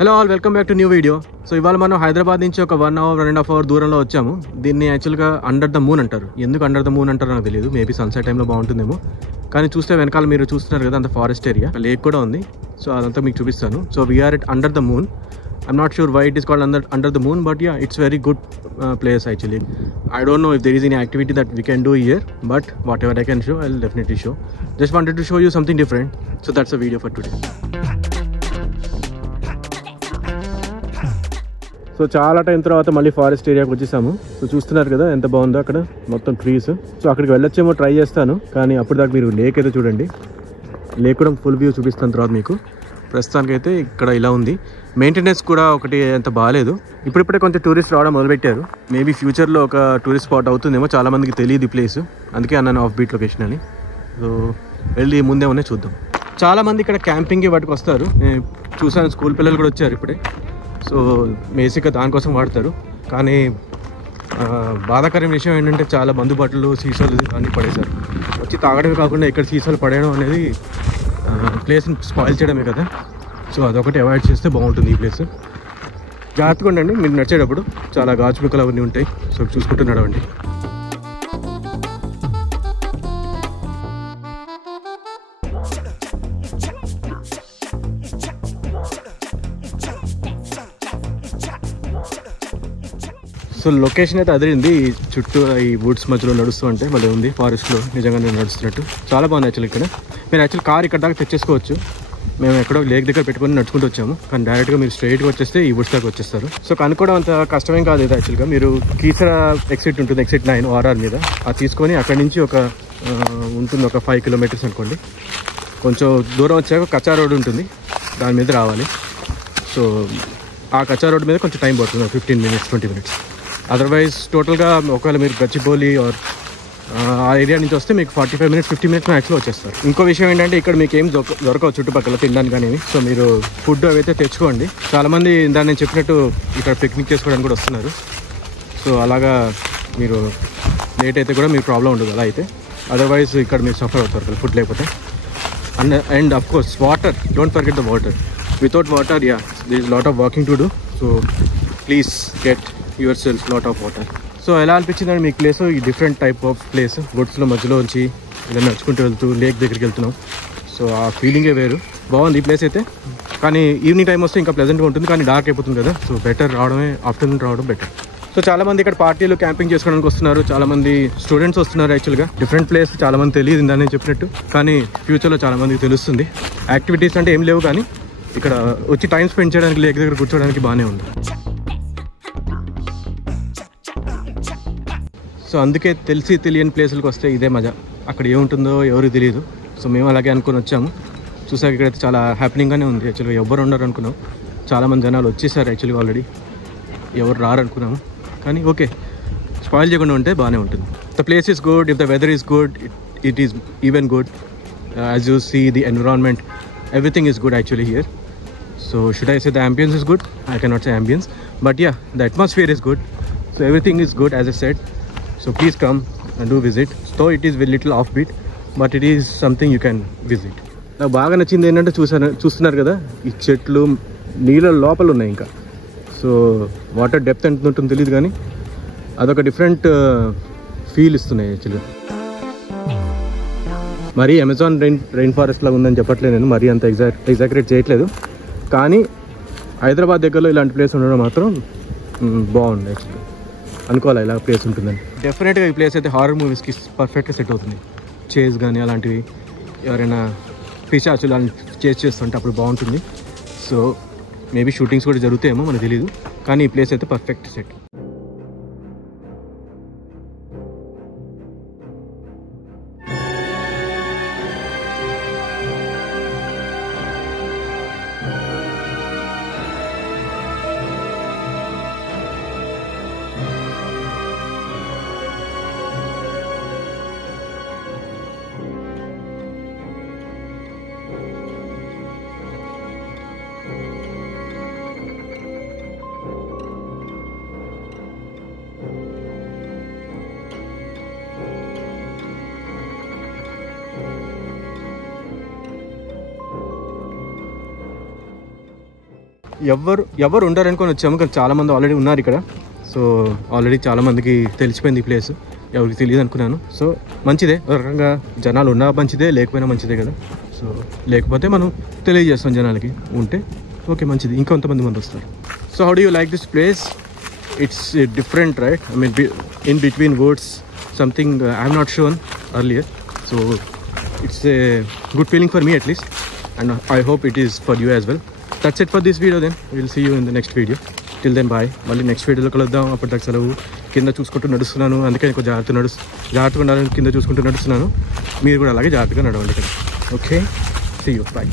Hello all, welcome back to new video. So ఇవాళ మనం హైదరాబాద్ నుంచి ఒక 1 hour 1.5 hour దూరంలో వచ్చాము. దీన్ని యాక్చువల్గా అండర్ ద మూన్ అంటారు. ఎందుకు అండర్ ద మూన్ అంటారో నాకు తెలియదు. మేబీ సన్సెట్ టైంలో బాగుంటుందేమో. కానీ చూస్తే వెనకాల మీరు చూస్తున్నారు కదా, అంత ఫారెస్ట్ ఏరియా, లేక్ కూడా ఉంది. సో అదంతా మీకు చూపిస్తాను. So we're at under the moon. I'm not sure why it is called under the moon, but yeah, it's very good place actually. I don't know if there is any activity that we can do here, but whatever I can show, I'll definitely show. Just wanted to show you something different. So that's the video for today. So చాలా time తర్వాత మళ్ళీ forest ఏరియాకి వచ్చేసాము. So చూస్తున్నారు కదా ఎంత బాగుందో అక్కడ మొత్తం ట్రీస్. సో అక్కడికి వెళ్ళొచ్చేమో ట్రై చేస్తాను, కానీ అప్పుడు దాకా మీరు లేక్ అయితే చూడండి. లేక్ కూడా ఫుల్ వ్యూ చూపిస్తాను తర్వాత మీకు. ప్రస్తుతానికి అయితే ఇక్కడ ఇలా ఉంది. మెయింటెనెన్స్ కూడా ఒకటి అంత బాగాలేదు. ఇప్పుడిప్పుడే కొంచెం టూరిస్ట్ రావడం మొదలుపెట్టారు. మేబీ ఫ్యూచర్లో ఒక టూరిస్ట్ స్పాట్ అవుతుందేమో. చాలామందికి తెలియదు ఈ ప్లేస్, అందుకే అన్నాను ఆఫ్ బీట్ లొకేషన్ అని. సో వెళ్ళి ముందే ఉన్నాయి చూద్దాం. చాలామంది ఇక్కడ క్యాంపింగ్కి వాటికి వస్తారు. నేను చూసాను, స్కూల్ పిల్లలు కూడా వచ్చారు ఇప్పుడే. సో బేసిక్గా దానికోసం వాడతారు. కానీ బాధాకరమైన విషయం ఏంటంటే చాలా మందు బాటలు, సీసాలు అన్నీ పడేశారు. వచ్చి తాగడమే కాకుండా ఇక్కడ సీసాలు పడేయడం అనేది ప్లేస్ని స్పాయిల్ చేయడమే కదా. సో అదొకటి అవాయిడ్ చేస్తే బాగుంటుంది ఈ ప్లేస్. జాగ్రత్తగా ఉండండి మీరు నడిచేటప్పుడు. చాలా గాజుపిక్కలు అవన్నీ ఉంటాయి. సో చూసుకుంటూ నడవండి. సో లొకేషన్ అయితే అదిరింది. ఈ చుట్టూ ఈ వుడ్స్ మధ్యలో నడుస్తూ అంటే మళ్ళీ ఉంది. ఫారెస్ట్లో నిజంగా నేను నడుస్తున్నట్టు చాలా బాగుంది యాక్చువల్. ఇక్కడ మీరు యాక్చువల్ కార్ ఇక్కడ దాకా తెచ్చేసుకోవచ్చు. మేము ఎక్కడో లేక్ దగ్గర పెట్టుకొని నడుచుకుంటూ వచ్చాము. కానీ డైరెక్ట్గా మీరు స్ట్రైట్గా వచ్చేస్తే ఈ వుడ్స్ దాకా వచ్చేస్తారు. సో కనుక్కోవడం అంత కష్టమేం కాదు ఇది యాక్చువల్గా. మీరు కీసర ఎగ్జిట్ ఉంటుంది, ఎగ్జిట్ 9 ఆర్ఆర్ మీద. అది తీసుకొని అక్కడి నుంచి ఒక ఉంటుంది ఒక 5 kilometers అనుకోండి. కొంచెం దూరం వచ్చాక కచ్చా రోడ్ ఉంటుంది, దాని మీద రావాలి. సో ఆ కచ్చా రోడ్ మీద కొంచెం టైం పడుతుంది, 15 minutes 20 minutes. అదర్వైజ్ టోటల్గా ఒకవేళ మీరు గచ్చిబౌలి ఆర్ ఆ ఏరియా నుంచి వస్తే మీకు 45 minutes 50 minutes మ్యాక్స్లో వచ్చేస్తారు. ఇంకో విషయం ఏంటంటే ఇక్కడ మీకు ఏం దొరకవు చుట్టుపక్కల తినడానికి కానీ. సో మీరు ఫుడ్ అవైతే తెచ్చుకోండి. చాలామంది దాన్ని నేను చెప్పినట్టు ఇక్కడ పిక్నిక్ చేసుకోవడానికి కూడా వస్తున్నారు. సో అలాగా మీరు లేట్ అయితే కూడా మీకు ప్రాబ్లం ఉండదు అలా అయితే. అదర్వైజ్ ఇక్కడ మీరు సఫర్ అవుతారు కదా ఫుడ్ లేకపోతే. And of course water, don't forget the water. Without water yeah there is lot of walking to do. So please get yourself lot of water. So ఎలా అనిపించిందండి మీకు ప్లేస్? ఈ different type of place, వుడ్స్లో మధ్యలో నుంచి ఇలా నడుచుకుంటూ వెళ్తూ లేక్ దగ్గరికి వెళ్తున్నాం. సో ఆ ఫీలింగే వేరు. బాగుంది ఈ ప్లేస్ అయితే. కానీ ఈవినింగ్ టైం వస్తే ఇంకా ప్లెజెంట్గా ఉంటుంది. కానీ డార్క్ అయిపోతుంది కదా. సో బెటర్ రావడమే, ఆఫ్టర్నూన్ రావడం బెటర్. సో చాలామంది ఇక్కడ పార్టీలు క్యాంపింగ్ చేసుకోవడానికి వస్తున్నారు. చాలామంది స్టూడెంట్స్ వస్తున్నారు. యాక్చువల్గా డిఫరెంట్ ప్లేస్ చాలామంది తెలియదు ఇందా నేను చెప్పినట్టు. కానీ ఫ్యూచర్లో చాలామందికి తెలుస్తుంది. యాక్టివిటీస్ అంటే ఏం లేవు, కానీ ఇక్కడ వచ్చి టైం స్పెండ్ చేయడానికి, లేక్ దగ్గర కూర్చోడానికి బాగానే ఉంది. సో అందుకే తెలిసి తెలియని ప్లేసులకు వస్తే ఇదే మజా. అక్కడ ఏముంటుందో ఎవరికి తెలియదు. సో మేము అలాగే అనుకుని వచ్చాము. చూసాక ఇక్కడైతే చాలా హ్యాపీనింగ్గానే ఉంది. యాక్చువల్గా ఎవరు ఉండరు అనుకున్నాం. చాలామంది జనాలు వచ్చేసారు యాక్చువల్గా ఆల్రెడీ. ఎవరు రారు అనుకున్నాము, కానీ ఓకే, స్పాయిల్ చేయకుండా ఉంటే బాగానే ఉంటుంది. The place is good. If the weather is good, it is even good. As you see the environment, everything is good actually here. So should I say the ambience is good? I cannot say ambience, but yeah, the atmosphere is good. So everything is good as I said. So please come and do visit. Though it is a little offbeat, but it is something you can visit. నాకు బాగా నచ్చింది ఏంటంటే చూస్తున్నారు కదా, ఈ చెట్లు నీళ్ళ లోపల ఉన్నాయి ఇంకా. సో వాటర్ డెప్త్ ఎంత ఉంటుందో తెలియదు, కానీ అదొక డిఫరెంట్ ఫీల్ ఇస్తున్నాయి యాక్చువల్గా. మరీ అమెజాన్ రెయిన్ ఫారెస్ట్ లాగా ఉందని చెప్పట్లేదు నేను, మరీ అంత ఎగ్జాక్రేట్ చేయట్లేదు. కానీ హైదరాబాద్ దగ్గరలో ఇలాంటి ప్లేస్ ఉండడం మాత్రం బాగుంది యాక్చువల్లీ. అనుకోవాలి ఇలా ప్లేస్ ఉంటుందని. డెఫినెట్గా ఈ ప్లేస్ అయితే హారర్ మూవీస్కి పర్ఫెక్ట్గా సెట్ అవుతుంది. చేజ్ కానీ అలాంటివి, ఎవరైనా పిశాచులు అని చేస్తుంటే అప్పుడు బాగుంటుంది. సో మేబీ షూటింగ్స్ కూడా జరుగుతాయేమో మనకు తెలియదు, కానీ ఈ ప్లేస్ అయితే పర్ఫెక్ట్ సెట్. ఎవరు ఉండరు అనుకొని వచ్చాము, కానీ చాలామంది ఆల్రెడీ ఉన్నారు ఇక్కడ. సో ఆల్రెడీ చాలామందికి తెలిసిపోయింది ఈ ప్లేస్, ఎవరికి తెలియదు అనుకున్నాను. సో మంచిదే, ఒక రకంగా జనాలు ఉన్నా మంచిదే, లేకపోయినా మంచిదే కదా. సో లేకపోతే మనం తెలియజేస్తాం జనాలకి, ఉంటే ఓకే మంచిది, ఇంకొంతమంది మంది వస్తారు. So how do you like this place? It's different right? I mean in between words something I have not shown earlier. So it's a good feeling for me at least, and I hope it is for you as well. That's it for this video then. We'll see you in the next video. Till then bye. మళ్ళీ next వీడియోలో కలుద్దాం. అప్పటిదాకా సెలవు. కింద చూసుకుంటూ నడుస్తున్నాను, అందుకే కొంచెం జాగ్రత్తగా ఉండాలని కింద చూసుకుంటూ నడుస్తున్నాను. మీరు కూడా అలాగే జాగ్రత్తగా నడవండి ఇక్కడ. Okay, see you, bye.